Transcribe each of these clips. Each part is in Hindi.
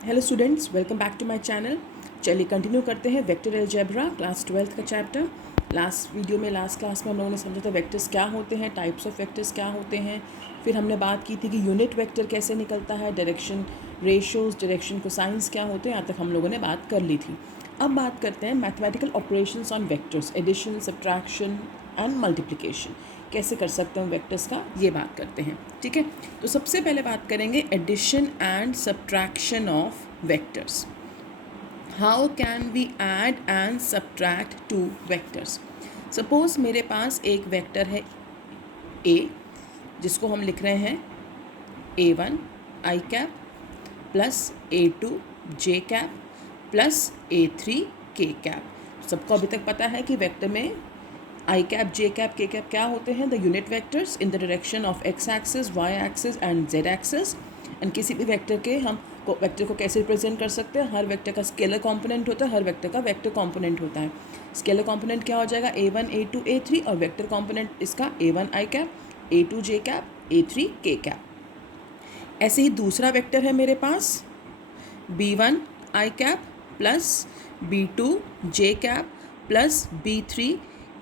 Hello students, welcome back to my channel. चलिए कंटिन्यू करते हैं वेक्टर अलजेब्रा क्लास 12 का चैप्टर। लास्ट क्लास में हम लोगों ने समझा था वेक्टर्स क्या होते हैं, टाइप्स ऑफ वेक्टर्स क्या होते हैं। फिर हमने बात की थी कि यूनिट वेक्टर कैसे निकलता है, डायरेक्शन रेशियोज, डायरेक्शन कोसाइंस क्या होते हैं। यहाँ तक हम लोगों ने बात कर ली थी। अब बात करते हैं mathematical operations on vectors, addition, subtraction and multiplication. कैसे कर सकते हैं वेक्टर्स का, ये बात करते हैं। ठीक है, तो सबसे पहले बात करेंगे addition and subtraction of vectors. How can we add and subtract two vectors. Suppose मेरे पास एक वेक्टर है ए, जिसको हम लिख रहे हैं A1 आई कैप प्लस A2 जे कैप प्लस A3 के कैप। सबको अभी तक पता है कि वेक्टर में I cap, J cap, K cap क्या होते हैं? The unit vectors in the direction of X axis, Y axis and Z axis. And किसी भी वेक्टर के हम वेक्टर को कैसे रिप्रेजेंट कर सकते हैं? हर वेक्टर का स्केलर कंपोनेंट होता है, हर वेक्टर का वेक्टर कंपोनेंट होता है। स्केलर कंपोनेंट क्या हो जाएगा? A1 A2 A3, और वेक्टर कंपोनेंट इसका A1 आई कैप, A2 जे कैप, A3 के कैप। ऐसे ही दूसरा वेक्टर है मेरे पास B1 आई कैप प्लस B2 जे कैप प्लस B3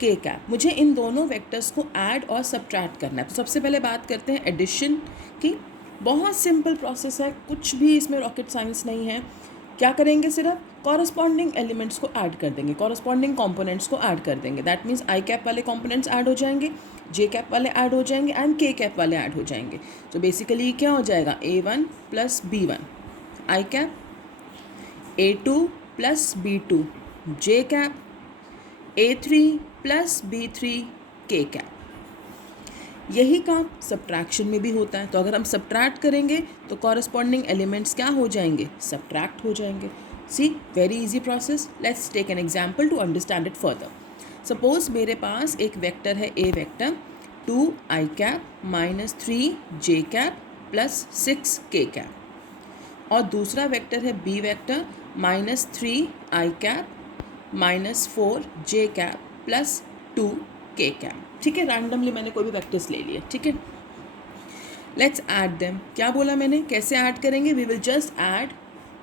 के कैप। मुझे इन दोनों वेक्टर्स को ऐड और सब्ट्रैक्ट करना है। तो सबसे पहले बात करते हैं एडिशन की। बहुत सिंपल प्रोसेस है, कुछ भी इसमें रॉकेट साइंस नहीं है। क्या करेंगे? सिर्फ कॉरस्पॉन्डिंग एलिमेंट्स को ऐड कर देंगे, कॉरस्पॉन्डिंग कंपोनेंट्स को ऐड कर देंगे। दैट मीन्स आई कैप वाले कंपोनेंट्स ऐड हो जाएंगे, जे कैप वाले ऐड हो जाएंगे एंड के कैप वाले ऐड हो जाएंगे। तो बेसिकली क्या हो जाएगा? A1 प्लस B1 आई कैप, A2 प्लस B2 जे कैप, A3 प्लस B3 के कैप। यही काम सब्ट्रैक्शन में भी होता है। तो अगर हम सब्ट्रैक्ट करेंगे तो कॉरस्पॉन्डिंग एलिमेंट्स क्या हो जाएंगे? सब्ट्रैक्ट हो जाएंगे। See, very easy process. Let's take an example to understand it further. Suppose मेरे पास एक वेक्टर है A vector 2 I cap minus 3 j cap plus 6 k cap, और दूसरा वेक्टर है B vector minus 3 i cap minus 4 j cap plus 2 k cap. ठीक है, रैंडमली मैंने कोई भी वेक्टर्स ले लिए। ठीक है, लेट्स ऐड देम। क्या बोला मैंने? कैसे ऐड करेंगे? We will just add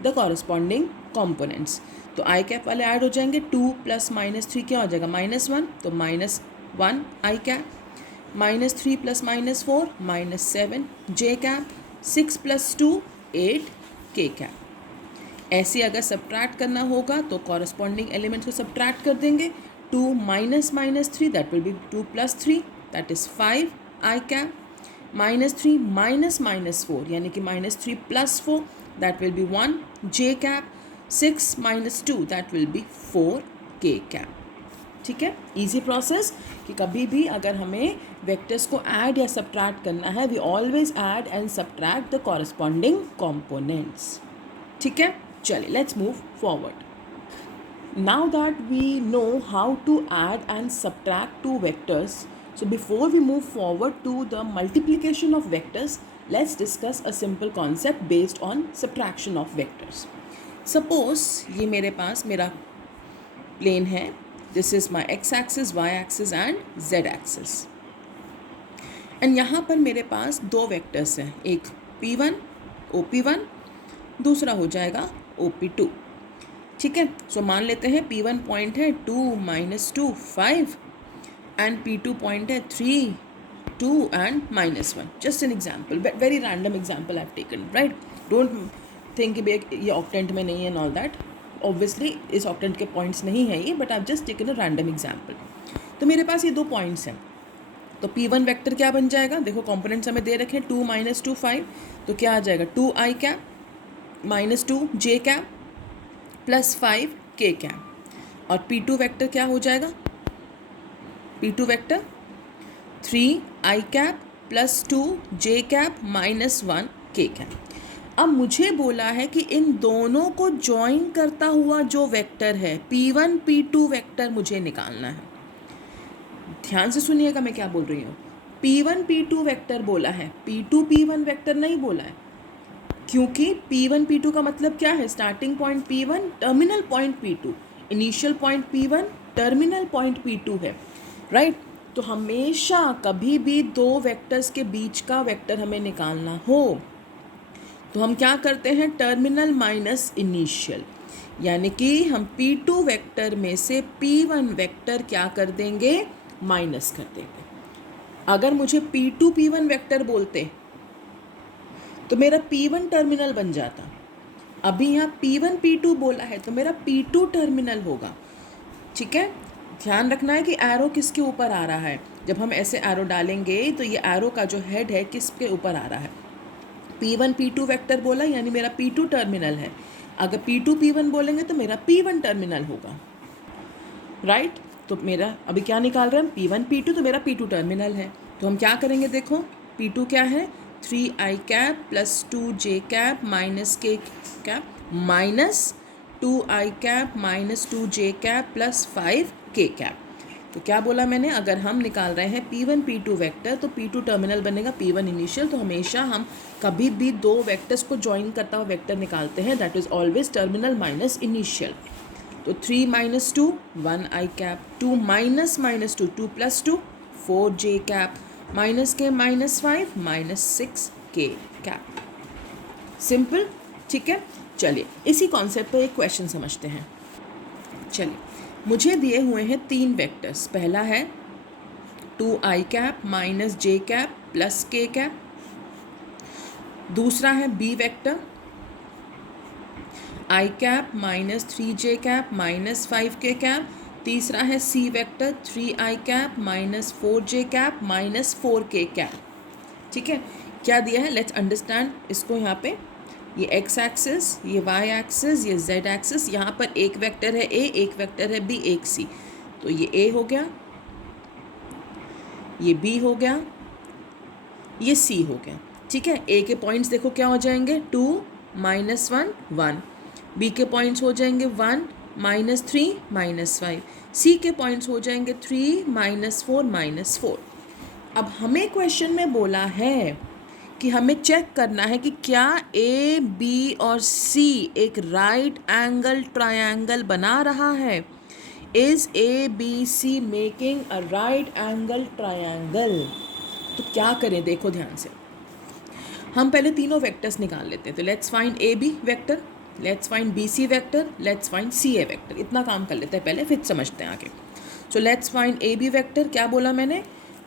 the corresponding components. तो आई कैप वाले ऐड हो जाएंगे। 2 प्लस माइनस 3 क्या हो जाएगा? -1, तो -1 आई कैप, -3 प्लस -4 -7 जे कैप, 6 प्लस 2 8 के कैप। ऐसे अगर सब्ट्रैक्ट करना होगा तो कॉरस्पॉन्डिंग एलिमेंट्स को सब्ट्रैक्ट कर देंगे। 2 minus -3 that will be 2 plus 3 that is 5 I cap, -3 minus -4 यानी कि -3 plus 4 that will be 1 J cap, 6 minus 2 that will be 4 के कैप। ठीक है, इजी प्रोसेस कि कभी भी अगर हमें वेक्टर्स को ऐड या सब्ट्रैक्ट करना है, we always add and subtract the corresponding components. ठीक है, चलिए let's move forward. Now that we know how to add and subtract two vectors, so before we move forward to the multiplication of vectors, let's discuss a simple concept based on subtraction of vectors. Suppose ये मेरे पास मेरा plane है, this is my x axis, y axis and z axis, and यहाँ पर मेरे पास दो vectors हैं, एक p1 op1, दूसरा हो जाएगा op2। ठीक है, सो मान लेते हैं P1 पॉइंट है 2 - 2 5 एंड P2 पॉइंट है 3 2 and -1। Just an example, very random example I have taken, right? Don't think कि ये ऑक्टेंट में नहीं है एंड ऑल दैट। ऑब्वियसली इस ऑक्टेंट के पॉइंट्स नहीं है ये, but I have just taken a random example. तो मेरे पास ये दो पॉइंट्स हैं, तो P1 वेक्टर क्या बन जाएगा? देखो कंपोनेंट्स हमें दे रखे हैं 2 - 2 5, तो क्या आ जाएगा? 2 आई कैप -2 जे कैप प्लस 5 के कैप, और P2 वेक्टर क्या हो जाएगा? P2 vector 3 i cap plus 2 J cap -1 के कैप। अब मुझे बोला है कि इन दोनों को ज्वाइन करता हुआ जो वेक्टर है P1 P2 वेक्टर मुझे निकालना है। ध्यान से सुनिएगा मैं क्या बोल रही हूँ। P1 P2 वेक्टर बोला है, P2 P1 वेक्टर नहीं बोला है, क्योंकि P1 P2 का मतलब क्या है? Starting point P1, terminal point P2, initial point P1, terminal point P2 है, राइट? तो हमेशा कभी भी दो वेक्टर्स के बीच का वेक्टर हमें निकालना हो तो हम क्या करते हैं, टर्मिनल माइनस इनिशियल, यानी कि हम P2 वेक्टर में से P1 वेक्टर क्या कर देंगे, माइनस कर देंगे। अगर मुझे P2 P1 वेक्टर बोलते तो मेरा P1 टर्मिनल बन जाता। अभी यहाँ P1 P2 बोला है तो मेरा P2 टर्मिनल होगा। ठीक है, ध्यान रखना है कि एरो किसके ऊपर आ रहा है। जब हम ऐसे एरो डालेंगे तो ये एरो का जो हेड है किसके ऊपर आ रहा है, P1 P2 वेक्टर बोला यानी मेरा P2 टर्मिनल है। अगर P2 P1 बोलेंगे तो मेरा P1 टर्मिनल होगा, राइट। तो मेरा अभी क्या निकाल रहे हैं हम, P1 P2, तो मेरा P2 टर्मिनल है। तो हम क्या करेंगे, देखो P2 क्या है, 3i cap plus 2j cap minus k cap minus 2i cap minus 2j cap plus 5k cap. तो क्या बोला मैंने, अगर हम निकाल रहे हैं P1 P2 वेक्टर तो P2 टर्मिनल बनेगा P1 इनिशियल। तो हमेशा हम कभी भी दो वेक्टर्स को ज्वाइन करता हुआ वेक्टर निकालते हैं, that is always terminal minus initial. तो 3 minus 2 1i cap, 2 minus minus 2 2 plus 2 4j cap minus k minus 5 minus 6k cap. Simple, ठीक है। चलिए इसी कॉन्सेप्ट पर एक क्वेश्चन समझते हैं। चलिए, मुझे दिए हुए हैं 3 वेक्टर्स। पहला है 2i cap minus j cap plus k cap. दूसरा है b vector i cap minus 3j cap minus 5k cap. तीसरा है c vector 3i cap minus 4j cap minus 4k cap. ठीक है, क्या दिया है, लेट्स अंडरस्टैंड इसको। यहाँ पे ये x एक्सिस, ये y एक्सिस, ये z एक्सिस। यहाँ पर एक वेक्टर है a, एक वेक्टर है b, एक c। तो ये a हो गया, ये b हो गया, ये c हो गया। ठीक है, a के पॉइंट्स देखो क्या हो जाएंगे, 2 माइनस 1 1, b के पॉइंट्स हो जाएंगे 1 माइनस 3 माइनस 5, c के पॉइंट्स हो जाएंगे 3 माइनस 4 माइनस 4। अब हमें क्वेश्चन में बोला है कि हमें चेक करना है कि क्या ए बी और सी एक राइट एंगल ट्रायंगल बना रहा है। Is A B C making a right angle triangle. तो क्या करें, देखो ध्यान से। हम पहले तीनों वेक्टर्स निकाल लेते हैं। तो let's find A B vector, let's find B C vector, let's find C A vector. इतना काम कर लेते हैं पहले, फिर समझते हैं आगे। So let's find A B vector. क्या बोला मैंने,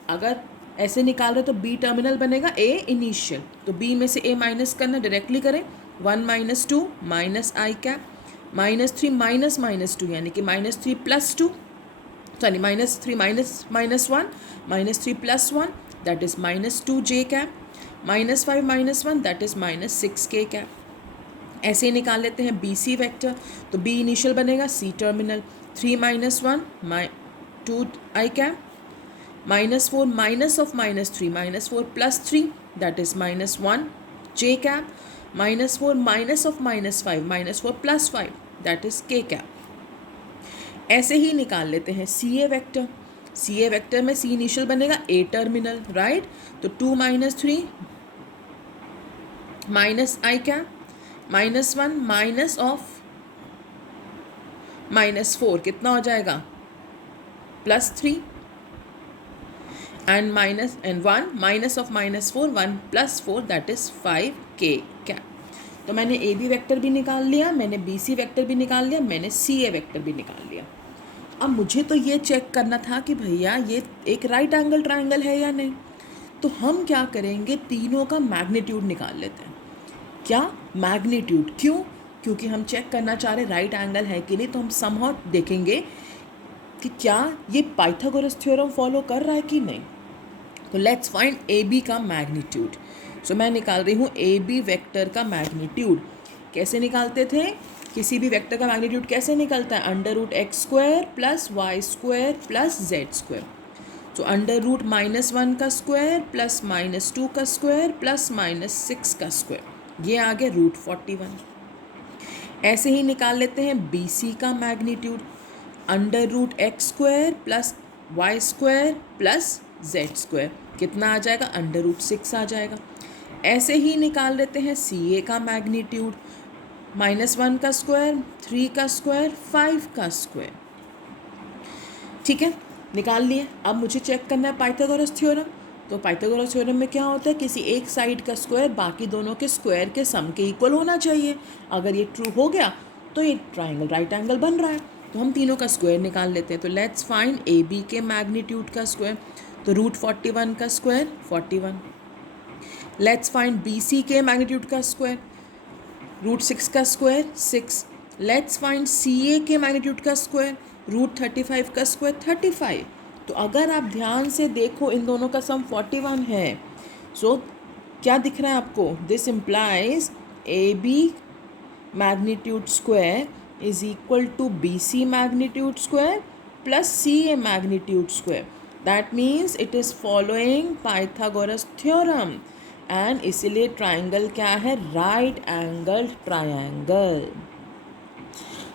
अगर ऐसे निकाल रहे तो बी टर्मिनल बनेगा ए इनिशियल। तो बी में से ए माइनस करना, डायरेक्टली करें। 1 minus 2 minus I cap minus 3 minus minus 2 यानी कि minus 3 plus 2, sorry minus 3 minus minus 1 minus 3 plus 1 that is minus 2j cap minus 5 माइनस 1 that is minus 6k cap. ऐसे ही निकाल लेते हैं बी सी वैक्टर। तो बी इनिशियल बनेगा C terminal, 3 minus 1 2 I cap minus 4 minus of minus 3 minus 4 plus 3 that is minus 1 j cap minus 4 minus of minus 5 minus 4 plus 5 that is k cap. ऐसे ही निकाल लेते हैं सी A vector. C A vector में सी इनिशियल बनेगा ए टर्मिनल, राइट। तो 2 minus 3 minus I cap minus 1 minus of minus 4 कितना हो जाएगा, plus 3 and minus and 1 minus of minus 4 1 plus 4 that is 5k cap. तो मैंने ए बी वेक्टर भी निकाल लिया, मैंने बी सी वेक्टर भी निकाल लिया, मैंने सी ए वेक्टर भी निकाल लिया। अब मुझे तो ये चेक करना था कि भैया ये एक राइट एंगल ट्रायंगल है या नहीं। तो हम क्या करेंगे, तीनों का मैग्नीट्यूड निकाल लेते हैं। क्या मैग्नीट्यूड, क्यों, क्योंकि हम चेक करना चाह रहे राइट एंगल है कि नहीं। तो हम समहाउ देखेंगे कि क्या ये पाइथागोरस थ्योरम फॉलो कर रहा है कि नहीं। तो लेट्स फाइंड ए बी का मैग्नीट्यूड। सो मैं निकाल रही हूँ ए बी वेक्टर का मैग्नीट्यूड। कैसे निकालते थे, किसी भी वेक्टर का मैग्नीट्यूड कैसे निकलता है, under root X square plus Y square plus Z square. तो अंडर रूट -1 का स्क्वायर प्लस -2 का स्क्वायर प्लस -6 का स्क्वायर, ये आ गया रूट 41। ऐसे ही निकाल लेते हैं बी सी का magnitude, under root X square plus Y square plus Z square, कितना आ जाएगा, अंडर रूट 6 आ जाएगा। ऐसे ही निकाल लेते हैं सी ए का मैग्नीट्यूड, -1 का स्क्वायर 3 का स्क्वायर 5 का स्क्वायर। ठीक है, निकाल लिए। अब मुझे चेक करना है पाइथागोरस थ्योरम। तो पाइथागोरस थ्योरम में क्या होता है, किसी एक साइड का स्क्वायर बाकी दोनों के स्क्वायर के सम के इक्वल होना चाहिए। अगर ये ट्रू हो गया तो ये ट्राइंगल राइट एंगल बन रहा है। तो हम तीनों का स्क्वायर निकाल लेते हैं। तो लेट्स फाइंड ए बी के मैग्नीट्यूड का स्क्वायर। तो रूट 41 का square 41। Let's find B C के मैग्नीट्यूड का स्क्वायर। रूट 6 का square 6। Let's find C A के मैग्नीट्यूड का स्क्वायर। रूट 35 का स्क्वायर 35। तो अगर आप ध्यान से देखो इन दोनों का सम 41 है। सो क्या दिख रहा है आपको, this implies A B magnitude square is equal to BC magnitude square plus CA magnitude square. That means it is following Pythagoras theorem and इसीलिए ट्राइंगल क्या है, राइट एंगल ट्राइंगल।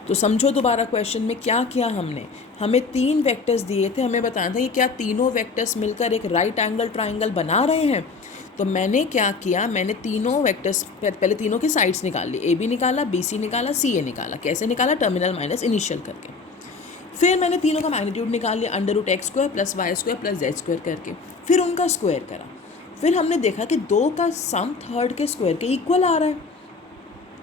तो समझो दोबारा क्वेश्चन में क्या किया हमने, हमें 3 वेक्टर्स दिए थे, हमें बताना था कि क्या तीनों वेक्टर्स मिलकर एक राइट एंगल ट्राइंगल बना रहे हैं। तो मैंने क्या किया, मैंने तीनों वेक्टर्स पहले तीनों की साइड्स निकाल ली, ए बी निकाला, बी सी निकाला, सी ए निकाला। कैसे निकाला, टर्मिनल माइनस इनिशियल करके। फिर मैंने तीनों का मैग्नीट्यूड निकाल लिया, under root X square plus Y square plus Z square करके। फिर उनका स्क्वायर करा। फिर हमने देखा कि 2 का सम थर्ड के स्क्वायर के इक्वल आ रहा है,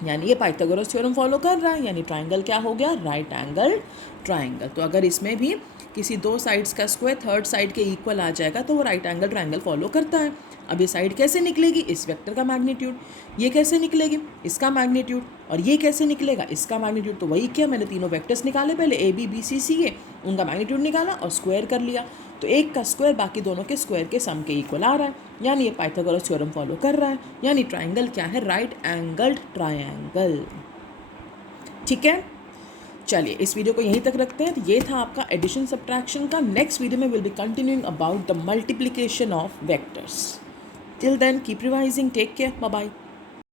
यानी ये पाइथागोरस थ्योरम फॉलो कर रहा है, यानी ट्राइंगल क्या हो गया, राइट एंगल ट्राइंगल। तो अगर इसमें भी किसी 2 साइड्स का स्क्वायर थर्ड साइड के इक्वल आ जाएगा तो वो राइट एंगल ट्राइंगल फॉलो करता है। अब ये साइड कैसे निकलेगी, इस वेक्टर का मैग्नीट्यूड, ये कैसे निकलेगी, इसका मैग्नीट्यूड, और ये कैसे निकलेगा, इसका मैग्नीट्यूड। तो वही किया, मैंने तीनों वेक्टर्स निकाले पहले, ए बी बी सी सी ए, उनका मैग्नीट्यूड निकाला और स्क्वायर कर लिया। तो एक का स्क्वायर बाकी दोनों के स्क्वायर के सम के इक्वल आ रहा है, यानी ये पाइथागोरस थ्योरम फॉलो कर रहा है, यानी ट्राइंगल क्या है, राइट एंगल्ड ट्राइंगल। ठीक है, चलिए इस वीडियो को यहीं तक रखते हैं। तो ये था आपका एडिशन सब्ट्रैक्शन का। नेक्स्ट वीडियो में will be continuing about the multiplication of vectors. Till then keep revising, take care, bye bye.